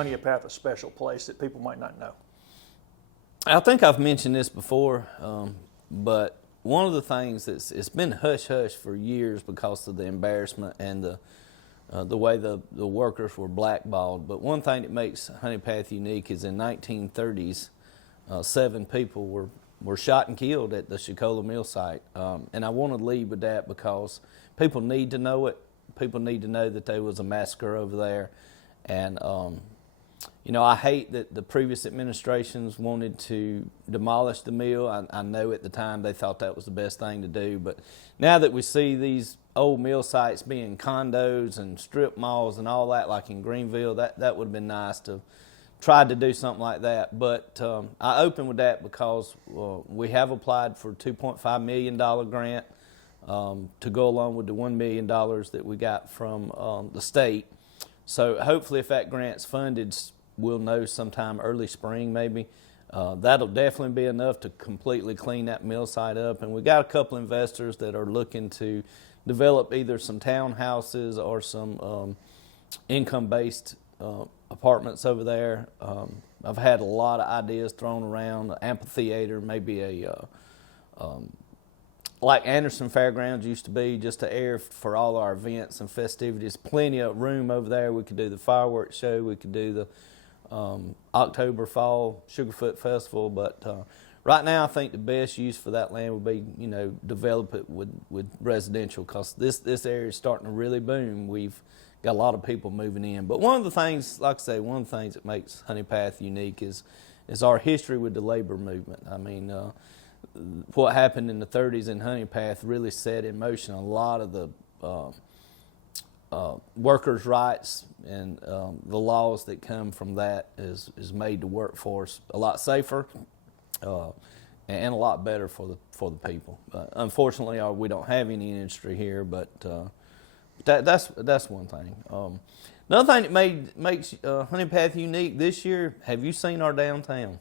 Honea Path a special place that people might not know? I think I've mentioned this before, but one of the things it's been hush-hush for years because of the embarrassment and the way the workers were blackballed. But one thing that makes Honea Path unique is in 1930s, 7 people were shot and killed at the Chiquola Mill site. And I want to lead with that because people need to know it. People need to know that there was a massacre over there. And you know, I hate that the previous administrations wanted to demolish the mill. I know at the time they thought that was the best thing to do, but now that we see these old mill sites being condos and strip malls and all that, like in Greenville, that would have been nice to try to do something like that. But I open with that because we have applied for a $2.5 million grant to go along with the $1 million that we got from the state. So hopefully if that grant's funded, we'll know sometime early spring maybe. That'll definitely be enough to completely clean that mill site up. And we got a couple investors that are looking to develop either some townhouses or some income-based apartments over there. I've had a lot of ideas thrown around, an amphitheater, maybe a like Anderson Fairgrounds used to be, just to air for all our events and festivities. Plenty of room over there. We could do the fireworks show. We could do the October Fall Sugarfoot Festival. But right now, I think the best use for that land would be, you know, develop it with residential, because this area is starting to really boom. We've got a lot of people moving in. But one of the things, like I say, one of the things that makes Honea Path unique is our history with the labor movement. I mean, what happened in the 30s in Honea Path really set in motion a lot of the workers' rights, and the laws that come from that is made the workforce a lot safer and a lot better for the people. Unfortunately, we don't have any industry here, but that's one thing. Another thing that makes Honea Path unique this year, have you seen our downtown?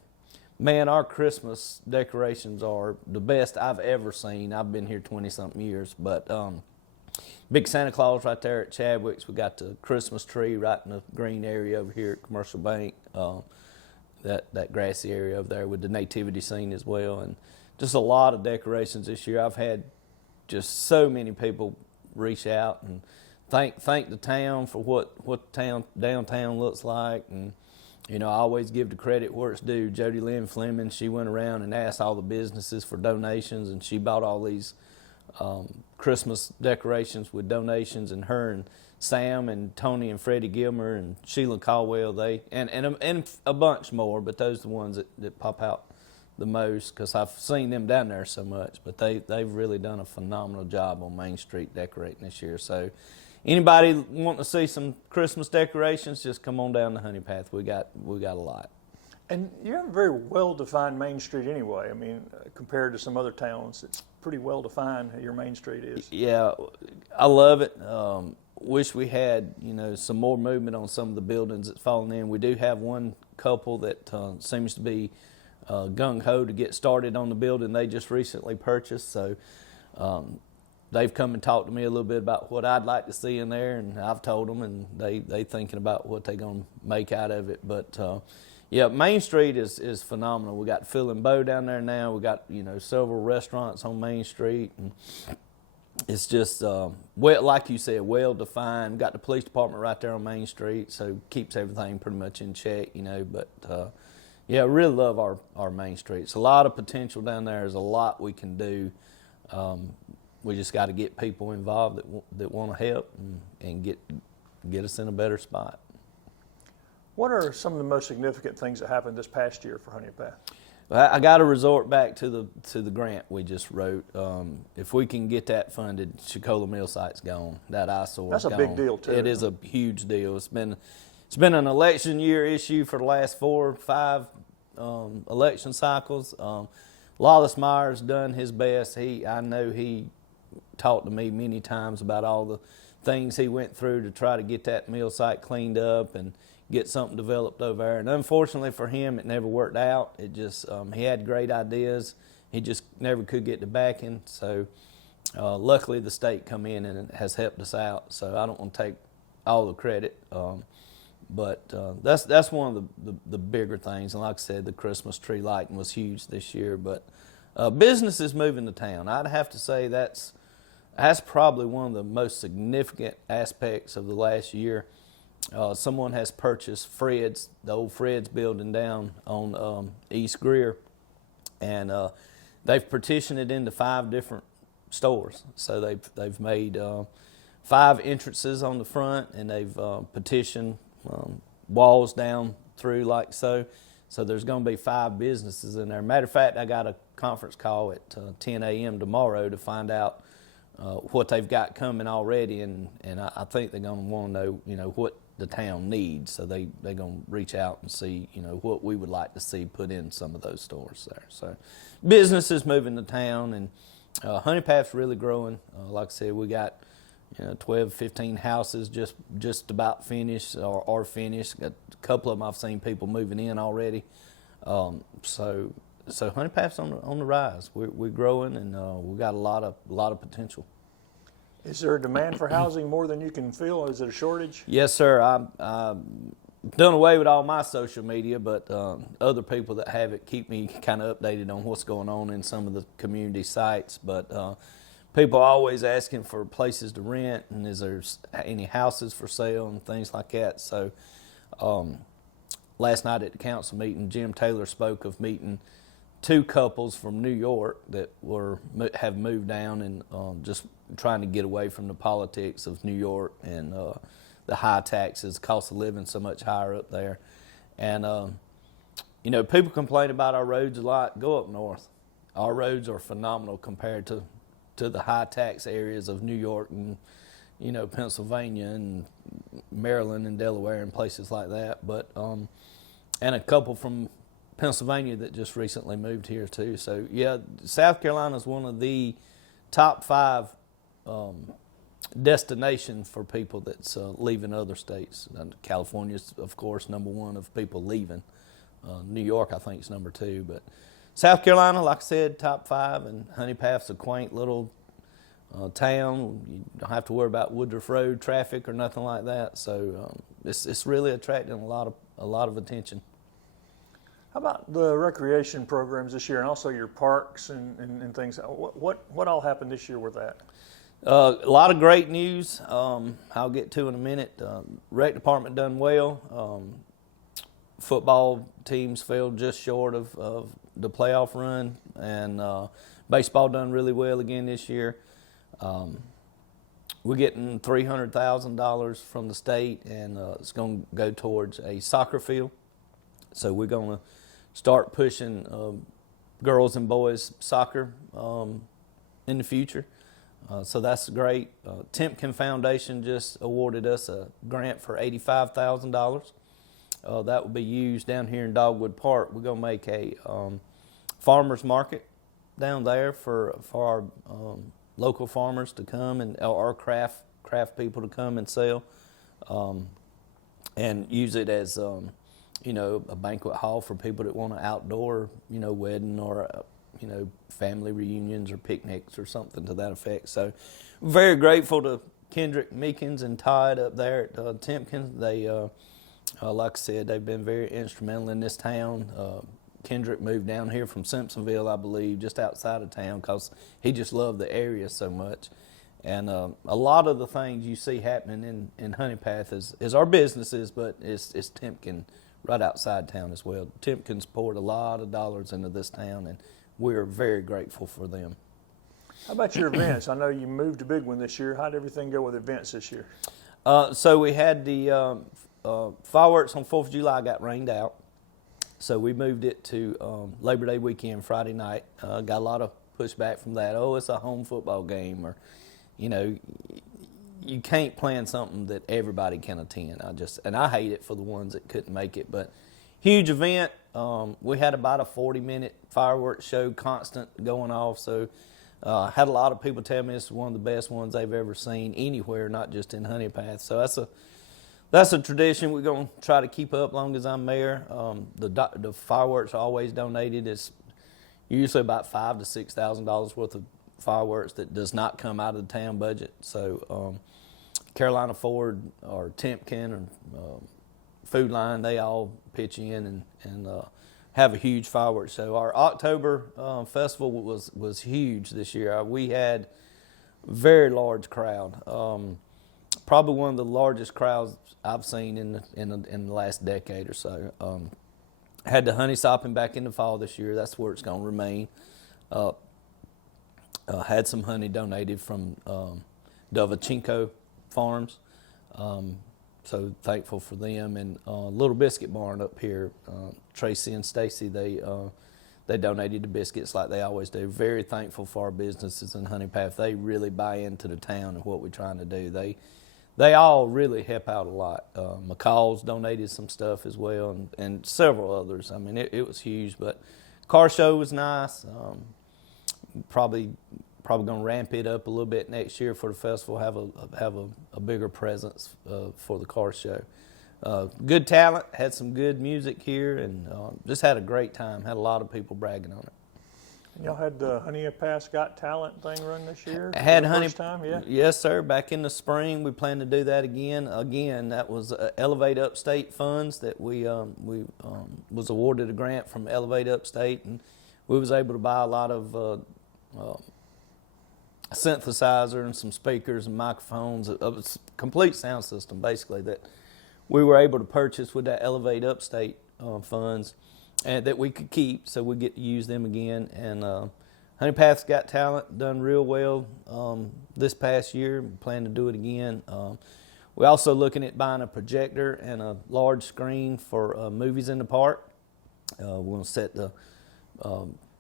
Man, our Christmas decorations are the best I've ever seen. I've been here 20-something years, but big Santa Claus right there at Chadwick's. We got the Christmas tree right in the green area over here at Commercial Bank, that grassy area over there with the nativity scene as well, and just a lot of decorations this year. I've had just so many people reach out and thank the town for what downtown looks like. And you know, I always give the credit where it's due. Jody Lynn Fleming, she went around and asked all the businesses for donations, and she bought all these Christmas decorations with donations, and her and Sam and Tony and Freddie Gilmer and Sheila Caldwell, and a bunch more, but those are the ones that pop out the most because I've seen them down there so much. But they've really done a phenomenal job on Main Street decorating this year. So anybody wanting to see some Christmas decorations, just come on down to Honea Path. We got a lot. And you have a very well-defined Main Street anyway. I mean, compared to some other towns, it's pretty well-defined, your Main Street is. Yeah, I love it. Wish we had, you know, some more movement on some of the buildings that's fallen in. We do have one couple that seems to be gung-ho to get started on the building they just recently purchased. So they've come and talked to me a little bit about what I'd like to see in there, and I've told them, and they thinking about what they're going to make out of it. But yeah, Main Street is phenomenal. We got Phil and Bo down there now. We got, you know, several restaurants on Main Street, and it's just well, like you said, well defined. Got the police department right there on Main Street, so keeps everything pretty much in check, you know. But yeah, I really love our Main Street. It's a lot of potential down there. There's a lot we can do. We just got to get people involved that want to help and get us in a better spot. What are some of the most significant things that happened this past year for Honea Path? Well, I got to resort back to the grant we just wrote. If we can get that funded, Chiquola Mill site's gone. That eyesore. That's a big deal too. It is a huge deal. It's been an election year issue for the last 4 or 5 election cycles. Lawless Meyer's done his best. I know he talked to me many times about all the things he went through to try to get that mill site cleaned up and get something developed over there. And unfortunately for him, it never worked out. It just he had great ideas. He just never could get the backing. So luckily the state come in and has helped us out. So I don't want to take all the credit. But that's one of the bigger things. And like I said, the Christmas tree lighting was huge this year. But business is moving to town. I'd have to say that's probably one of the most significant aspects of the last year. Someone has purchased Fred's, the old Fred's building down on East Greer, and they've partitioned it into 5 different stores. So they've made 5 entrances on the front, and they've petitioned walls down through like so. So there's going to be 5 businesses in there. Matter of fact, I got a conference call at 10 a.m. tomorrow to find out what they've got coming already, and I think they're going to want to know, what the town needs. So they're going to reach out and see, what we would like to see put in some of those stores there. So business is moving to town, and Honea Path's really growing. Like I said, we got 12, 15 houses just about finished or finished. Got a couple of them I've seen people moving in already. So Honea Path's on the rise. We're growing, and we got a lot of potential. Is there a demand for housing more than you can fill? Is it a shortage? Yes, sir. I've done away with all my social media, but other people that have it keep me kind of updated on what's going on in some of the community sites. But people are always asking for places to rent, and is there any houses for sale and things like that. So last night at the council meeting, Jim Taylor spoke of meeting 2 couples from New York that have moved down and just trying to get away from the politics of New York and the high taxes, cost of living so much higher up there. And people complain about our roads a lot. Go up north. Our roads are phenomenal compared to the high tax areas of New York and Pennsylvania and Maryland and Delaware and places like that. But and a couple from Pennsylvania that just recently moved here too. So yeah, South Carolina is one of the top 5 destinations for people that's leaving other states. And California's, of course, number 1 of people leaving. New York, I think, is number 2. But South Carolina, like I said, top 5, and Honea Path's a quaint little town. You don't have to worry about Woodruff Road traffic or nothing like that. So it's really attracting a lot of attention. How about the recreation programs this year, and also your parks and things? What all happened this year with that? A lot of great news. I'll get to in a minute. Rec department done well. Football teams fell just short of the playoff run, and baseball done really well again this year. We're getting $300,000 from the state, and it's going to go towards a soccer field. So we're going to start pushing girls and boys soccer in the future. So that's great. Timpkin Foundation just awarded us a grant for $85,000. That will be used down here in Dogwood Park. We're going to make a farmer's market down there for our local farmers to come and our craft people to come and sell, and use it as a banquet hall for people that want an outdoor wedding or family reunions or picnics or something to that effect. So very grateful to Kendrick Meekins and Todd up there at Timpkins. They like I said, they've been very instrumental in this town. Kendrick moved down here from Simpsonville, I believe, just outside of town, because he just loved the area so much. And a lot of the things you see happening in Honea Path is our businesses, but it's Timpkin right outside town as well. Timpkins poured a lot of dollars into this town, and we're very grateful for them. How about your events? I know you moved a big one this year. How did everything go with events this year? So we had the fireworks on 4th of July got rained out. So we moved it to Labor Day weekend, Friday night. Got a lot of pushback from that. Oh, it's a home football game, or, you can't plan something that everybody can attend. I hate it for the ones that couldn't make it. But huge event. We had about a 40-minute fireworks show constant going off. So had a lot of people tell me it's one of the best ones they've ever seen anywhere, not just in Honea Path. So that's a tradition we're going to try to keep up long as I'm mayor. The fireworks are always donated. It's usually about $5,000 to $6,000 worth of fireworks that does not come out of the town budget. So Carolina Ford or Timpkin or Food Line, they all pitch in and have a huge fireworks show. Our October festival was huge this year. We had a very large crowd, probably one of the largest crowds I've seen in the last decade or so. Had the honey sopping back in the fall this year. That's where it's going to remain. Had some honey donated from Dovachenko Farms. So thankful for them. And Little Biscuit Barn up here, Tracy and Stacy, they donated the biscuits like they always do. Very thankful for our businesses in Honea Path. They really buy into the town and what we're trying to do. They all really help out a lot. McCall's donated some stuff as well, and several others. I mean, it was huge, but car show was nice. Probably going to ramp it up a little bit next year for the festival. Have a bigger presence for the car show. Good talent. Had some good music here, and just had a great time. Had a lot of people bragging on it. Y'all had the Honea Path Got Talent thing run this year? Had first time, yeah? Yes, sir. Back in the spring, we plan to do that again. Again, that was Elevate Upstate funds that we was awarded a grant from Elevate Upstate, and we was able to buy a lot of a synthesizer and some speakers and microphones, a complete sound system basically that we were able to purchase with that Elevate Upstate funds. And that we could keep, so we get to use them again. And Honea Path's Got Talent done real well this past year. We plan to do it again. We're also looking at buying a projector and a large screen for movies in the park. We're going to set the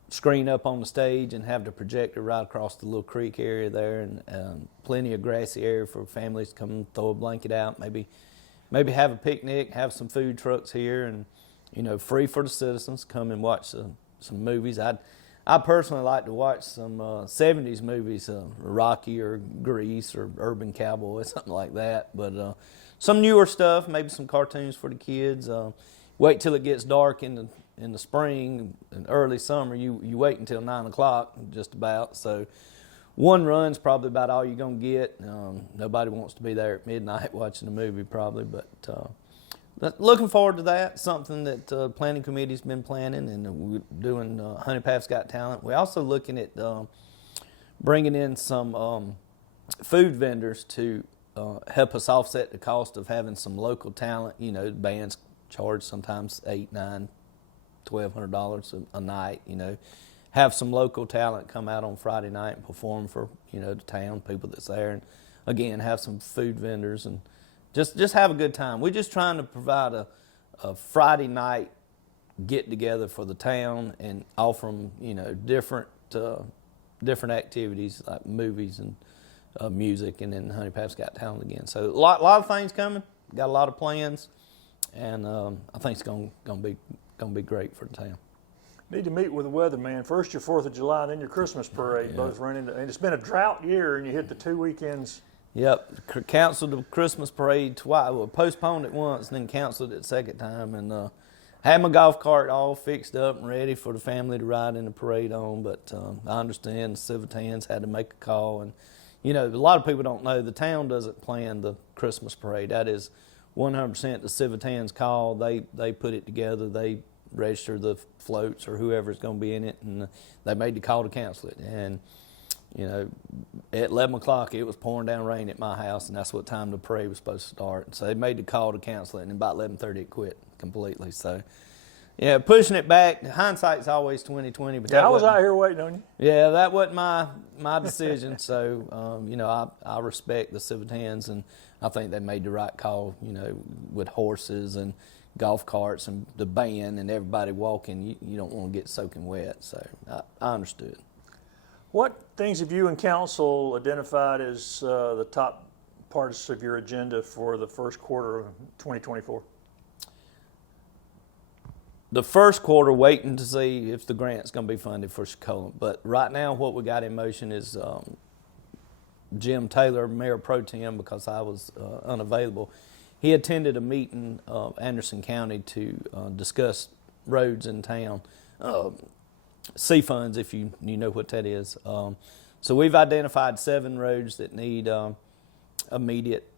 screen up on the stage and have the projector right across the little creek area there, and plenty of grassy area for families to come throw a blanket out, maybe have a picnic, have some food trucks here, and free for the citizens. Come and watch some movies. I personally like to watch some 70s movies, Rocky or Grease or Urban Cowboy, something like that. But some newer stuff, maybe some cartoons for the kids. Wait till it gets dark in the spring and early summer. You wait until 9 o'clock just about. So one run's probably about all you're going to get. Nobody wants to be there at midnight watching a movie probably, but looking forward to that. Something that the planning committee's been planning, and we're doing Honea Path's Got Talent. We're also looking at bringing in some food vendors to help us offset the cost of having some local talent. Bands charge sometimes $800, $900, $1,200 a night. Have some local talent come out on Friday night and perform for the town people that's there, and again have some food vendors and just have a good time. We're just trying to provide a Friday night get together for the town and offer them, different activities like movies and music, and then Honea Path's Got Talent again. So a lot of things coming. Got a lot of plans, and I think it's going to be great for the town. Need to meet with the weatherman. First your 4th of July, and then your Christmas parade. Both run into, and it's been a drought year, and you hit the 2 weekends. Yep, canceled the Christmas parade twice. Well, postponed it once and then canceled it the second time. And had my golf cart all fixed up and ready for the family to ride in the parade on. But I understand the Civitans had to make a call. And, a lot of people don't know the town doesn't plan the Christmas parade. That is 100% the Civitans' call. They put it together. They register the floats or whoever's going to be in it. And they made the call to cancel it. And at 11 o'clock, it was pouring down rain at my house, and that's what time the parade was supposed to start. So they made the call to cancel it, and about 11:30 it quit completely. So, yeah, pushing it back. Hindsight's always 20/20. But I was out here waiting on you. Yeah, that wasn't my decision. So, I respect the Civitans, and I think they made the right call. With horses and golf carts and the band and everybody walking, you don't want to get soaking wet. So I understood. What things have you and council identified as the top parts of your agenda for the first quarter of 2024? The first quarter, waiting to see if the grant's going to be funded for Chiquola. But right now, what we got in motion is Jim Taylor, Mayor Pro Tem, because I was unavailable. He attended a meeting of Anderson County to discuss roads in town. C funds, if you know what that is. So we've identified 7 roads that need immediate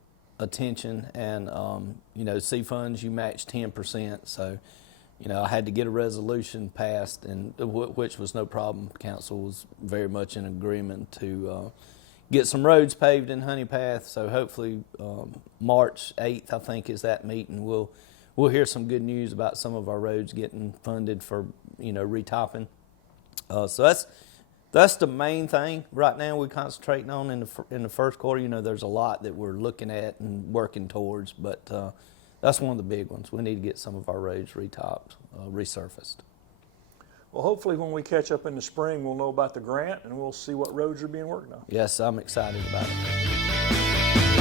attention, and you know, C funds you match 10%, so you know, I had to get a resolution passed, and which was no problem. Council was very much in agreement to get some roads paved in Honea Path. So hopefully March 8th, I think, is that meeting. We'll hear some good news about some of our roads getting funded for, you know, retopping. So that's the main thing right now we're concentrating on in the first quarter. You know, there's a lot that we're looking at and working towards, but that's one of the big ones. We need to get some of our roads retopped, resurfaced. Well, hopefully when we catch up in the spring, we'll know about the grant and we'll see what roads are being worked on. Yes, I'm excited about it.